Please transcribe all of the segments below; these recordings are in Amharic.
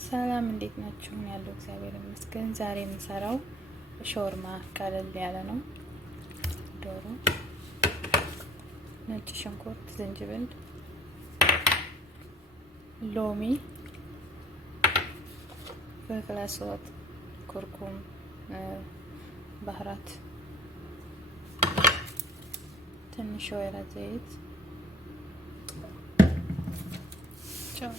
ሰላም እንዴት ናችሁ? ያለው እግዚአብሔር ይመስገን። ዛሬ የምሰራው ሾርማ ቀለል ያለ ነው። ዶሮ፣ ነጭ ሽንኩርት፣ ዝንጅብል፣ ሎሚ፣ ፍልፍል አስዋት፣ ኩርኩም፣ ባህራት፣ ትንሽ ወይራ ዘይት፣ ጨው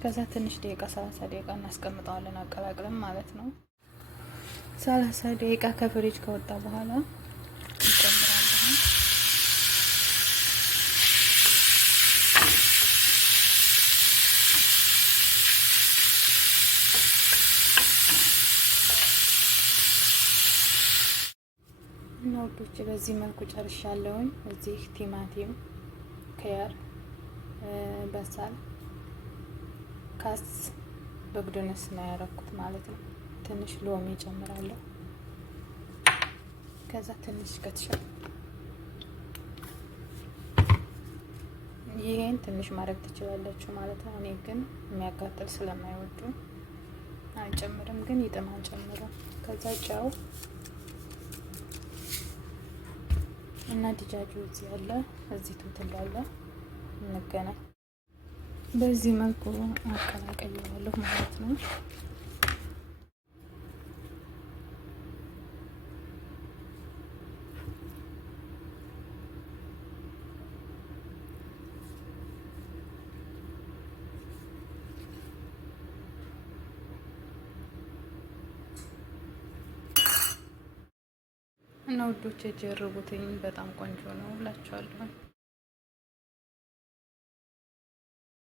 ከዛ ትንሽ ደቂቃ 30 ደቂቃ እናስቀምጠዋለን አቀላቅለን ማለት ነው። 30 ደቂቃ ከፍሪጅ ከወጣ በኋላ እንጨምራለን። እና ውዶች በዚህ መልኩ ጨርሻለሁኝ። እዚህ ቲማቲም፣ ኪያር፣ በሳል ካስ በግዶነስ ነው ያደረኩት ማለት ነው። ትንሽ ሎሚ ጨምራለሁ። ከዛ ትንሽ ከትሻል ይሄን ትንሽ ማድረግ ትችላላችሁ ማለት ነው። እኔ ግን የሚያቃጥል ስለማይወዱ አልጨምርም፣ ግን ይጥማን ጨምሮ ከዛ ጨው እና ድጃጁ እዚህ ያለ እዚህ ትንትላለ እንገናኝ። በዚህ መልኩ አቀላቅለዋለሁ ማለት ነው። እና ውዶች ጀርቡትኝ፣ በጣም ቆንጆ ነው እላችኋለሁ።